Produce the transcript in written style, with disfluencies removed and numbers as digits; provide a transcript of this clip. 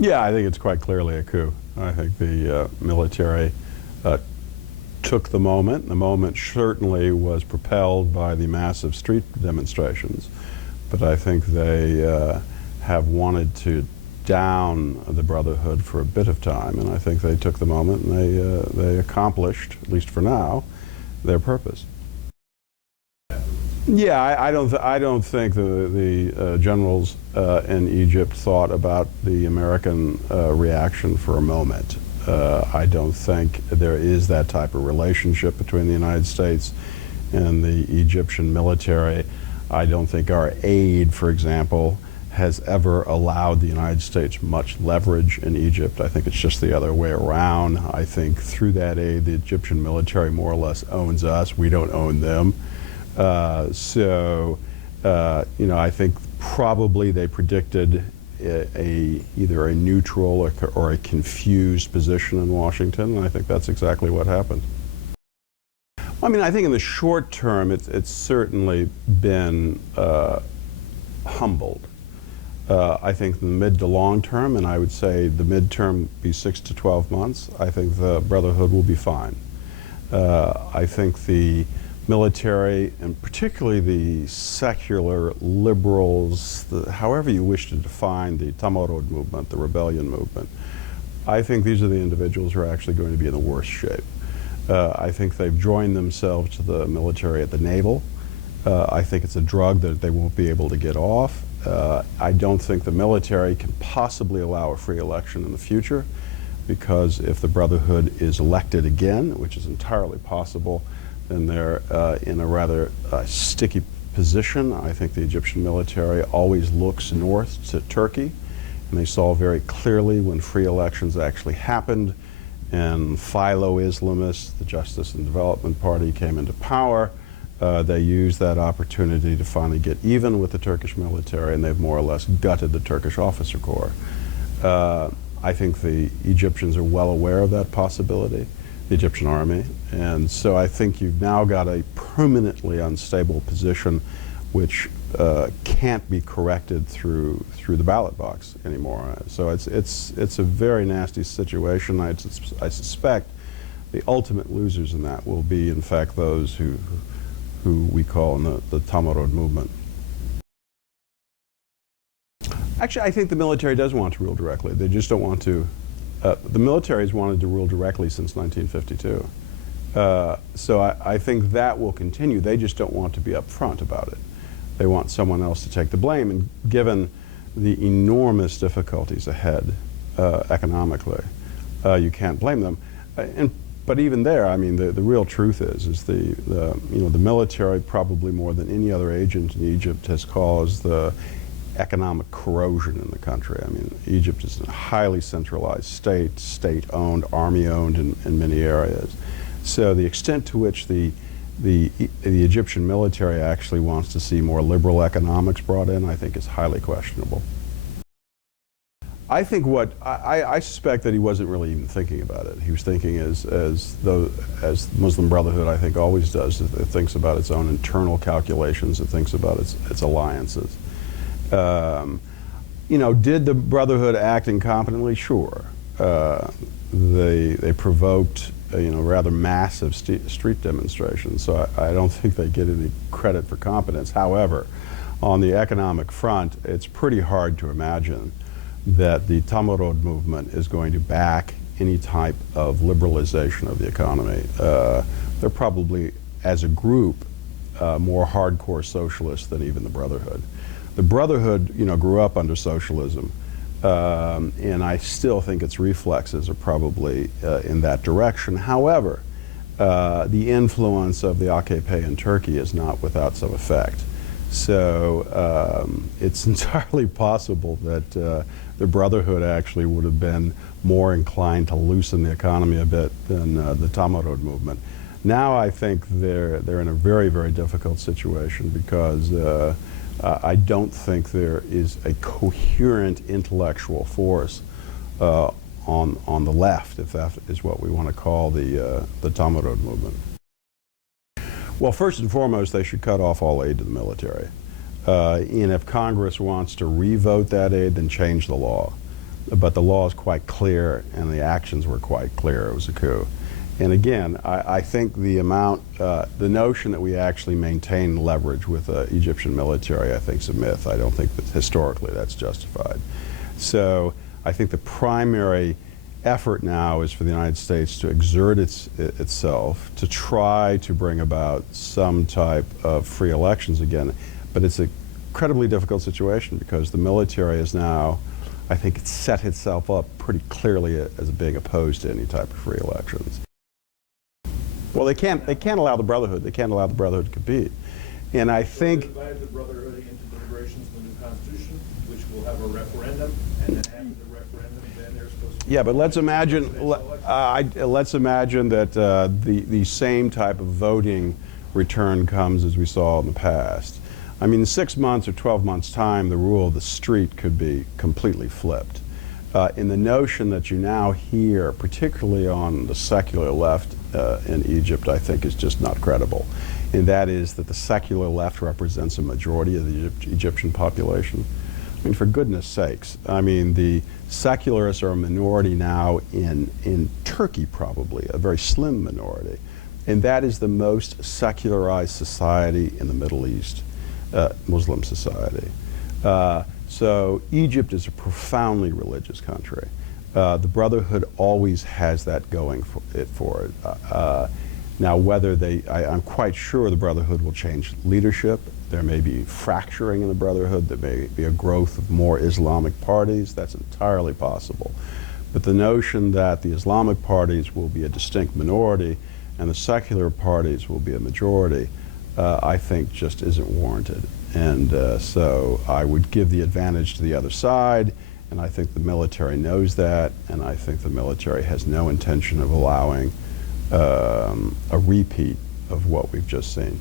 Yeah, I think it's quite clearly a coup. I think the military took the moment. The moment certainly was propelled by the massive street demonstrations, but I think they have wanted to down the Brotherhood for a bit of time, and I think they took the moment and they accomplished, at least for now, their purpose. Yeah, I don't think the generals in Egypt thought about the American reaction for a moment. I don't think there is that type of relationship between the United States and the Egyptian military. I don't think our aid, for example, has ever allowed the United States much leverage in Egypt. I think it's just the other way around. I think through that aid, the Egyptian military more or less owns us. We don't own them. You know, I think probably they predicted either a neutral or a confused position in Washington, and I think that's exactly what happened. I mean, I think in the short term, it's certainly been humbled. I think in the mid to long term, and I would say the midterm be 6 to 12 months, I think the Brotherhood will be fine. I think the military, and particularly the secular liberals, however you wish to define the Tamarod movement, the rebellion movement, I think these are the individuals who are actually going to be in the worst shape. I think they've joined themselves to the military at the navel. I think it's a drug that they won't be able to get off. I don't think the military can possibly allow a free election in the future, because if the Brotherhood is elected again, which is entirely possible, then they're in a rather sticky position. I think the Egyptian military always looks north to Turkey, and they saw very clearly when free elections actually happened and Philo-Islamists, the Justice and Development Party, came into power. They used that opportunity to finally get even with the Turkish military, and they've more or less gutted the Turkish officer corps. I think the Egyptians are well aware of that possibility, the Egyptian army, and so I think you've now got a permanently unstable position which can't be corrected through the ballot box anymore. So it's a very nasty situation. I suspect the ultimate losers in that will be, in fact, those who we call in the Tamarod movement. Actually, I think the military does want to rule directly. They just don't want to. The military has wanted to rule directly since 1952. So I think that will continue. They just don't want to be upfront about it. They want someone else to take the blame. And given the enormous difficulties ahead economically, you can't blame them. But even there, I mean, the real truth is the military, probably more than any other agent in Egypt, has caused the economic corrosion in the country. I mean, Egypt is a highly centralized state, state-owned, army-owned in many areas. So the extent to which the Egyptian military actually wants to see more liberal economics brought in, I think is highly questionable. I think I suspect that he wasn't really even thinking about it. He was thinking as Muslim Brotherhood, I think, always does. It thinks about its own internal calculations. It thinks about its alliances. You know, did the Brotherhood act incompetently? Sure. They provoked rather massive street demonstrations. So I don't think they get any credit for competence. However, on the economic front, it's pretty hard to imagine that the Tamarod movement is going to back any type of liberalization of the economy. They're probably, as a group, more hardcore socialists than even the Brotherhood. The Brotherhood, grew up under socialism, and I still think its reflexes are probably in that direction. However, the influence of the AKP in Turkey is not without some effect. So it's entirely possible that the Brotherhood actually would have been more inclined to loosen the economy a bit than the Tamarod movement. Now I think they're in a very, very difficult situation because I don't think there is a coherent intellectual force on the left, if that is what we want to call the Tamarod movement. Well, first and foremost, they should cut off all aid to the military. And if Congress wants to revote that aid, then change the law. but the law is quite clear and the actions were quite clear. It was a coup. And again, I think the notion that we actually maintain leverage with the Egyptian military, I think, is a myth. I don't think that historically that's justified. So I think the primary effort now is for the United States to exert itself to try to bring about some type of free elections again. But it's an incredibly difficult situation because the military is now, I think, it's set itself up pretty clearly as being opposed to any type of free elections. Well, they can't allow the Brotherhood. They can't allow the Brotherhood to compete. And I think... So divide the Brotherhood into deliberations on the new Constitution, which will have a referendum, and then after the referendum, then they're supposed to... Yeah, but let's imagine that the same type of voting return comes as we saw in the past. I mean, in 6 months or 12 months' time, the rule of the street could be completely flipped. In the notion that you now hear, particularly on the secular left in Egypt, I think is just not credible. And that is that the secular left represents a majority of the Egyptian population. I mean, for goodness sakes, I mean, the secularists are a minority now in Turkey, probably, a very slim minority. And that is the most secularized society in the Middle East, Muslim society. So Egypt is a profoundly religious country. The Brotherhood always has that going for it. Now, whether I'm quite sure the Brotherhood will change leadership. There may be fracturing in the Brotherhood. There may be a growth of more Islamic parties. That's entirely possible. But the notion that the Islamic parties will be a distinct minority and the secular parties will be a majority, I think just isn't warranted. And so I would give the advantage to the other side, and I think the military knows that, and I think the military has no intention of allowing a repeat of what we've just seen.